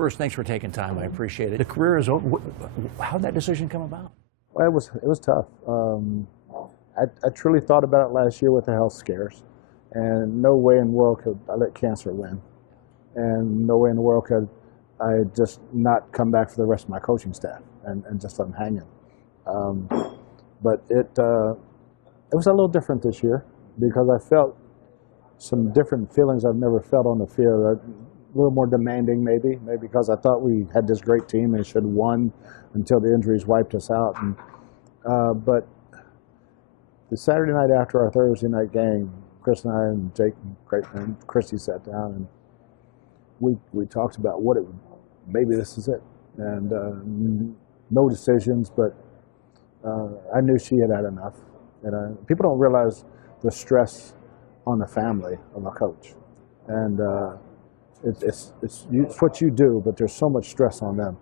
first, thanks for taking time. I appreciate it. The career is over. How did that decision come about? Well, it was tough. I truly thought about it last year with the health scares, and no way in the world could I let cancer win, and no way in the world could I just not come back for the rest of my coaching staff and just let them hang in. But it was a little different this year because I felt some different feelings I've never felt on the field. A little more demanding, maybe because I thought we had this great team and should have won until the injuries wiped us out. And, but the Saturday night after our Thursday night game, Chris and I and Jake and Christy sat down and we talked about what it would. Maybe this is it, and no decisions. But I knew she had had enough. And people don't realize the stress on the family of a coach, and it's what you do, but there's so much stress on them.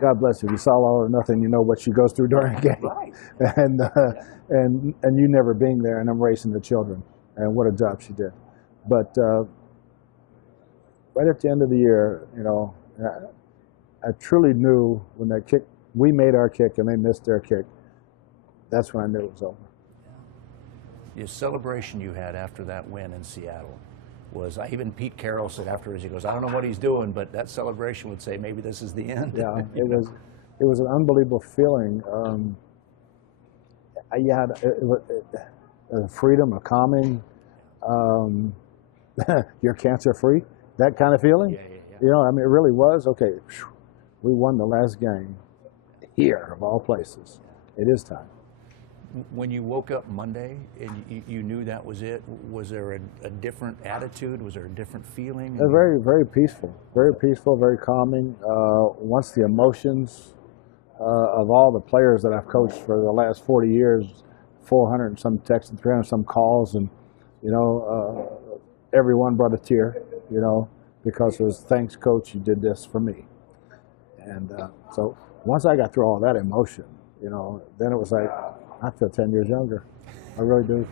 God bless you. You saw all or nothing. You know what she goes through during a game, Right. and you never being there, and I'm raising the children, and what a job she did. But right at the end of the year, you know, I truly knew when that kick, we made our kick and they missed their kick. That's when I knew it was over. The celebration you had after that win in Seattle was, even Pete Carroll said afterwards, he goes, I don't know what he's doing, but that celebration would say maybe this is the end. Yeah, it was an unbelievable feeling. A freedom, a calming, you're cancer free, that kind of feeling. Yeah. You know, I mean, it really was. Okay, we won the last game here of all places. It is time. When you woke up Monday and you knew that was it, was there a different attitude? Was there a different feeling? Very, very peaceful, very calming. Once the emotions of all the players that I've coached for the last 40 years, 400 and some texts and 300 some calls, and you know, everyone brought a tear, you know, because it was, thanks coach, you did this for me. And so once I got through all that emotion, you know, then it was like, I feel 10 years younger. I really do.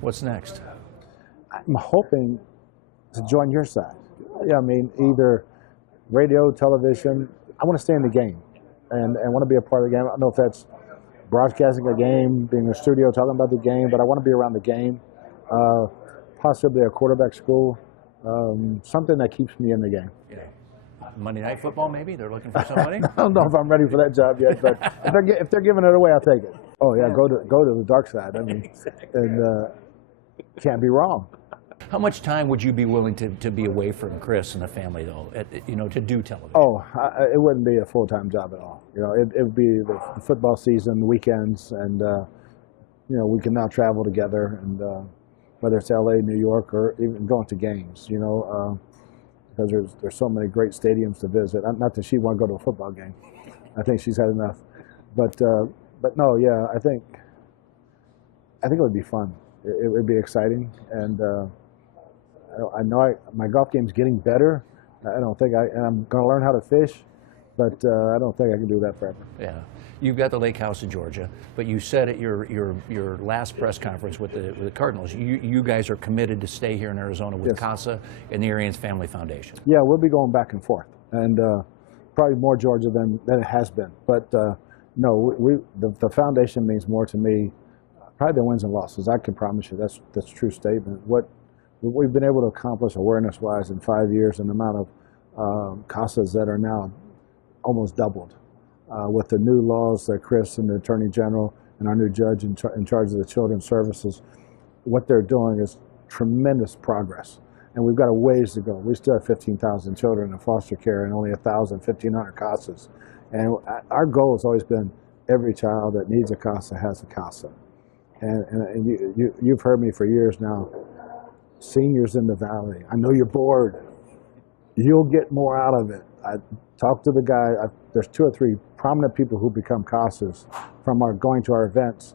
What's next? I'm hoping to join your side. Yeah, I mean, either radio, television. I want to stay in the game and want to be a part of the game. I don't know if that's broadcasting a game, being in the studio, talking about the game, but I want to be around the game. Possibly a quarterback school, something that keeps me in the game. Yeah. Monday Night Football, maybe? They're looking for somebody? I don't know if I'm ready for that job yet, but if they're giving it away, I'll take it. Oh yeah, go to the dark side. I mean, Exactly. And can't be wrong. How much time would you be willing to be away from Chris and the family, though, you know, to do television? Oh, it wouldn't be a full-time job at all. You know, it would be the football season, weekends, and you know, we can now travel together, and whether it's LA, New York, or even going to games, you know, because there's so many great stadiums to visit. Not that she want to go to a football game. I think she's had enough. But no, yeah, I think it would be fun. It would be exciting, and I know my golf game's getting better. I don't think and I'm going to learn how to fish, but I don't think I can do that forever. Yeah, you've got the lake house in Georgia, but you said at your last press conference with the Cardinals, you guys are committed to stay here in Arizona with Yes. CASA and the Arians Family Foundation. Yeah, we'll be going back and forth, and probably more Georgia than it has been. But no, the foundation means more to me, probably than wins and losses. I can promise you that's a true statement. What we've been able to accomplish awareness-wise in 5 years, and the amount of CASAs that are now almost doubled. With the new laws that Chris and the Attorney General and our new judge in charge of the Children's Services, what they're doing is tremendous progress. And we've got a ways to go. We still have 15,000 children in foster care and only 1,500 CASAs. And our goal has always been every child that needs a CASA has a CASA. And you've heard me for years now. Seniors in the Valley, I know you're bored. You'll get more out of it. I talked to the guy. There's 2 or 3 prominent people who become CASAs from going to our events,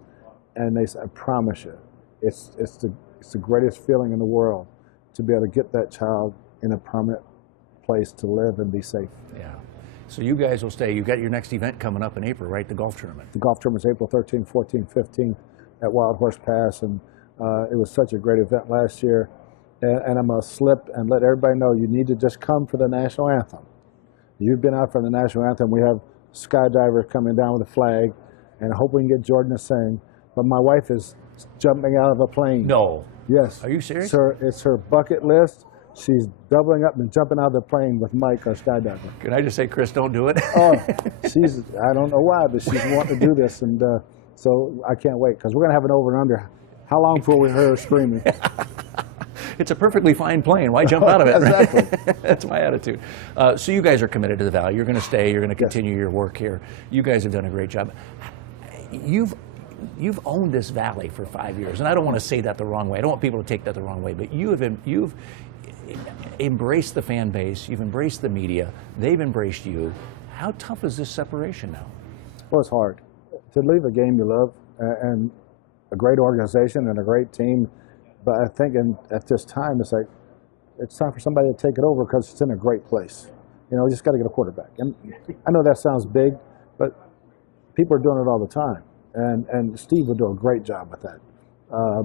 and they said, I promise you, it's the greatest feeling in the world to be able to get that child in a permanent place to live and be safe. Yeah. So you guys will stay. You've got your next event coming up in April, right? The golf tournament. The golf tournament is April 13th, 14th, 15th at Wild Horse Pass, and it was such a great event last year. and I'm going to slip and let everybody know you need to just come for the national anthem. You've been out for the national anthem. We have skydivers coming down with a flag, and I hope we can get Jordan to sing. But my wife is jumping out of a plane. No. Yes. Are you serious? It's her bucket list. She's doubling up and jumping out of the plane with Mike, our skydiver. Can I just say, Chris, don't do it? Oh, I don't know why, but she's wanting to do this. And so I can't wait, because we're going to have an over and under. How long before we hear her screaming? It's a perfectly fine plane. Why jump out of it? Exactly. Right? That's my attitude. So you guys are committed to the Valley. You're going to stay. You're going to continue your work here. You guys have done a great job. You've owned this Valley for 5 years, and I don't want to say that the wrong way. I don't want people to take that the wrong way. But you've embraced the fan base. You've embraced the media. They've embraced you. How tough is this separation now? Well, it's hard to leave a game you love and a great organization and a great team. But I think at this time, it's time for somebody to take it over, because it's in a great place. You know, we just got to get a quarterback. And I know that sounds big, but people are doing it all the time. And Steve will do a great job with that.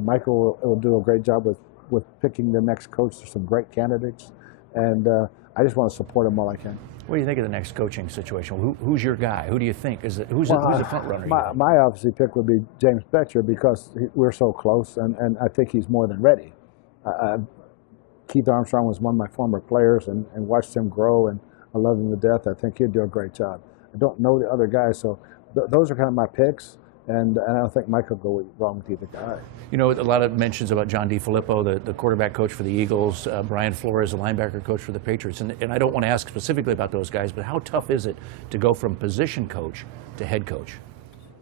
Michael will do a great job with picking the next coach. There's some great candidates. And I just want to support them all I can. What do you think of the next coaching situation? Who's your guy? Who do you think who's the front runner? My obviously pick would be James Betcher, because we're so close, and I think he's more than ready. Keith Armstrong was one of my former players, and watched him grow, and I love him to death. I think he'd do a great job. I don't know the other guys, so those are kind of my picks. And I don't think Mike will go wrong with either guy. You know, a lot of mentions about John DeFilippo, the quarterback coach for the Eagles, Brian Flores, the linebacker coach for the Patriots. And I don't want to ask specifically about those guys, but how tough is it to go from position coach to head coach?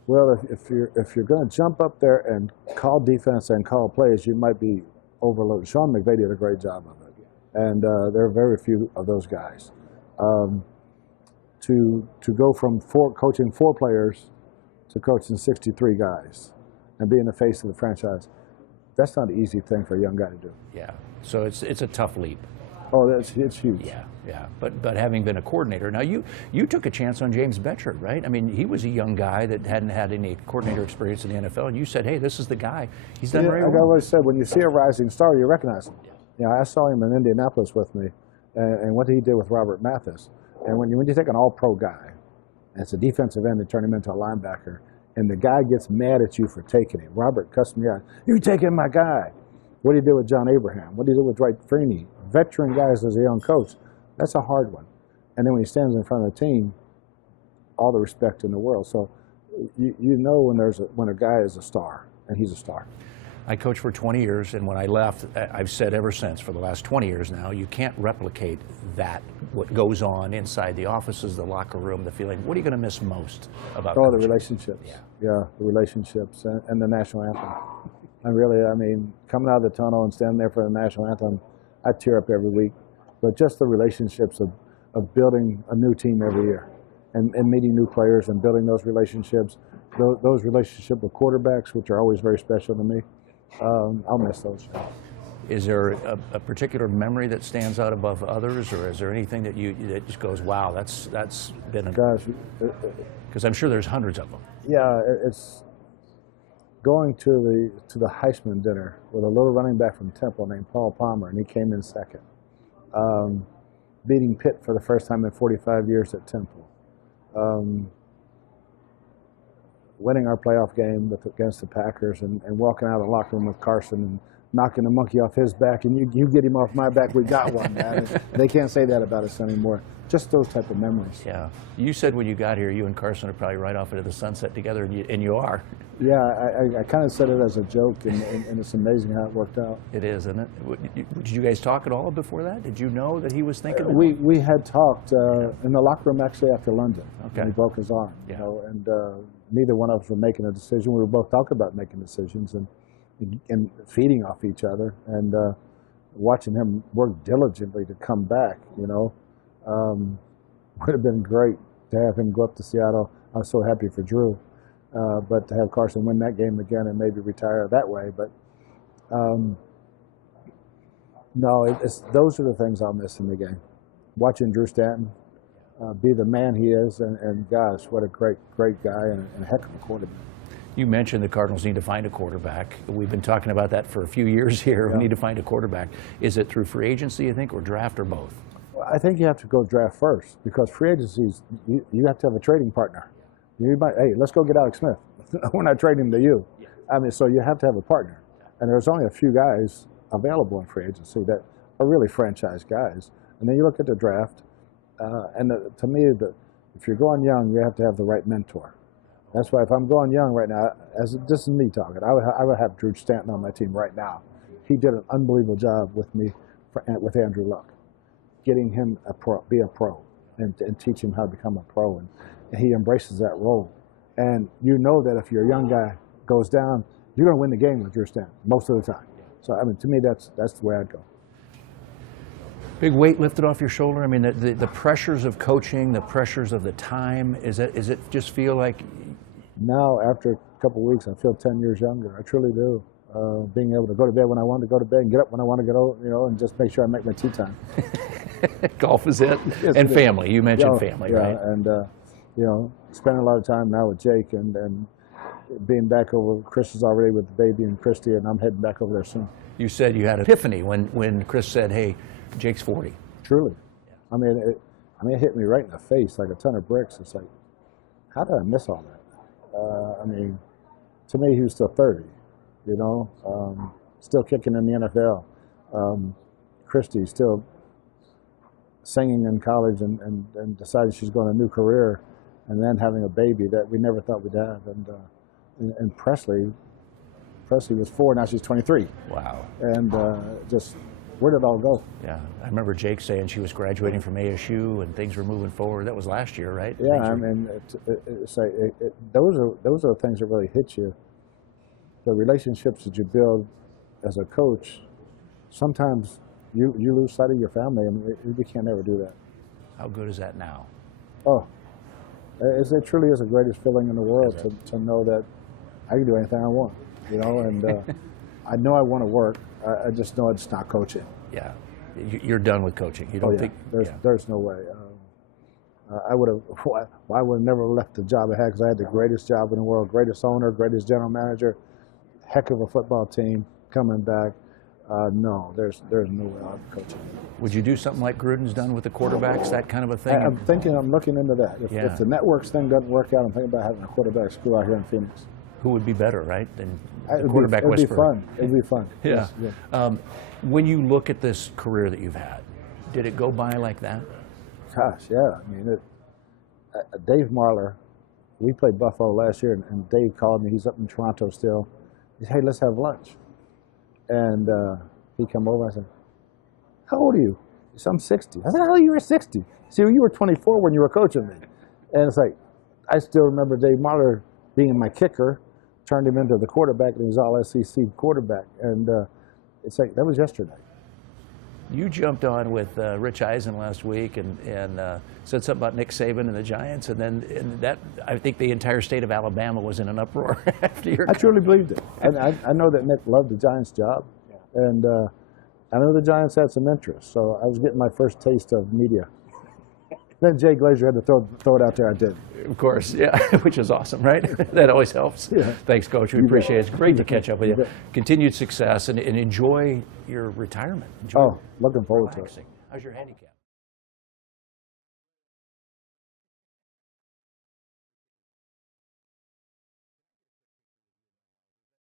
Well, if you're going to jump up there and call defense and call plays, you might be overloaded. Sean McVay did a great job of it. And there are very few of those guys. To go from coaching 4 players to coaching 63 guys and being the face of the franchise, that's not an easy thing for a young guy to do. Yeah, so it's a tough leap. Oh, it's huge. Yeah. But having been a coordinator, now you took a chance on James Betcher, right? I mean, he was a young guy that hadn't had any coordinator experience in the NFL, and you said, hey, this is the guy. He's done very well. I always said, when you see a rising star, you recognize him. You know, I saw him in Indianapolis with me, and what he did with Robert Mathis. And when you take an all-pro guy, and it's a defensive end, and turn him into a linebacker, and the guy gets mad at you for taking him. Robert cussed me out. You taking my guy. What did he do with John Abraham? What did he do with Dwight Freeney? Veteran guys as a young coach. That's a hard one. And then when he stands in front of the team, all the respect in the world. So you know when a guy is a star, and he's a star. I coached for 20 years, and when I left, I've said ever since, for the last 20 years now, you can't replicate that, what goes on inside the offices, the locker room, the feeling. What are you going to miss most about coaching? The relationships. Yeah, the relationships and the national anthem. I mean, coming out of the tunnel and standing there for the national anthem, I tear up every week. But just the relationships of building a new team every year and meeting new players and building those relationships, those relationships with quarterbacks, which are always very special to me. I'll miss those. Is there a particular memory that stands out above others, or is there anything that that just goes, wow, that's been a... Gosh. Because I'm sure there's hundreds of them. Yeah, it's going to the Heisman dinner with a little running back from Temple named Paul Palmer, and he came in second. Beating Pitt for the first time in 45 years at Temple. Winning our playoff game against the Packers, and walking out of the locker room with Carson and knocking the monkey off his back, and you get him off my back, we got one, man. They can't say that about us anymore. Just those type of memories. Yeah. You said when you got here, you and Carson are probably right off into the sunset together, and you are. Yeah, I kind of said it as a joke, and it's amazing how it worked out. It is, isn't it? Did you guys talk at all before that? Did you know that he was thinking that? We had talked in the locker room actually after London. Okay. He broke his arm. Yeah. You know, and neither one of us were making a decision. We were both talking about making decisions and feeding off each other, and watching him work diligently to come back. You know, would have been great to have him go up to Seattle. I was so happy for Drew. But to have Carson win that game again and maybe retire that way. But no, those are the things I'll miss in the game. Watching Drew Stanton be the man he is, and gosh, what a great guy and a heck of a quarterback. You mentioned the Cardinals need to find a quarterback. We've been talking about that for a few years here. Yeah. We need to find a quarterback. Is it through free agency, you think, or draft, or both? Well, I think you have to go draft first, because free agencies, you have to have a trading partner. You might, hey, let's go get Alex Smith. We're not trading him to you. I mean, so you have to have a partner. And there's only a few guys available in free agency that are really franchise guys. And then you look at the draft, to me, if you're going young, you have to have the right mentor. That's why if I'm going young right now, this is me talking, I would have Drew Stanton on my team right now. He did an unbelievable job with me, with Andrew Luck, getting him be a pro, and teach him how to become a pro. And he embraces that role. And you know that if your young guy goes down, you're going to win the game with Drew Stanton most of the time. So I mean, to me, that's the way I'd go. Big weight lifted off your shoulder. I mean, the pressures of coaching, the pressures of the time. Is it just feel like? Now, after a couple of weeks, I feel 10 years younger. I truly do. Being able to go to bed when I want to go to bed and get up when I want to get out, and just make sure I make my tea time. Golf is it, Yes, and it family. You mentioned is. family, Yeah, right? and spending a lot of time now with Jake, and being back over. Chris is already with the baby and Christy, and I'm heading back over there soon. You said you had an epiphany when Chris said, "Hey, Jake's 40." Truly, I mean, it hit me right in the face like a ton of bricks. It's like, how did I miss all that? I mean, to me, he was still 30, still kicking in the NFL. Christy still singing in college and decided she's going a new career, and then having a baby that we never thought we'd have. And Presley was 4, now she's 23. Wow. And just, where did it all go? Yeah, I remember Jake saying she was graduating from ASU and things were moving forward. That was last year, right? Yeah, I mean, those are the things that really hit you. The relationships that you build as a coach, sometimes you lose sight of your family, and you can't ever do that. How good is that now? Oh, it truly is the greatest feeling in the world to know that I can do anything I want, and I know I want to work. I just know it's not coaching. Yeah, you're done with coaching. You don't think? There's no way. I would have never left the job I had, because I had the greatest job in the world, greatest owner, greatest general manager, heck of a football team coming back. No, there's no way I'll be coaching. Would you do something like Gruden's done with the quarterbacks, that kind of a thing? I'm looking into that. If the networks thing doesn't work out, I'm thinking about having a quarterback school out here in Phoenix. Who would be better, right, than It'd quarterback be whisperer? fun. It'd be fun. Yeah. Yes. When you look at this career that you've had, did it go by like that? Gosh, yeah. I mean, Dave Marler, we played Buffalo last year, and Dave called me. He's up in Toronto still. He said, "Hey, let's have lunch." And he come over. I said, "How old are you?" He said, "I'm 60." I said, "How you were 60?" See, you were 24 when you were coaching me. And it's like, I still remember Dave Marler being my kicker, turned him into the quarterback, and he's all SEC quarterback. And it's like, that was yesterday. You jumped on with Rich Eisen last week and said something about Nick Saban and the Giants, and that I think the entire state of Alabama was in an uproar after your. I truly believed it. And I know that Nick loved the Giants job, and I know the Giants had some interest, so I was getting my first taste of media. Then Jay Glazer had to throw it out there. I did. Of course, yeah, which is awesome, right? That always helps. Yeah. Thanks, Coach. We appreciate it. It's great to catch up with you. Continued success and enjoy your retirement. Enjoy looking forward to it. How's your handicap?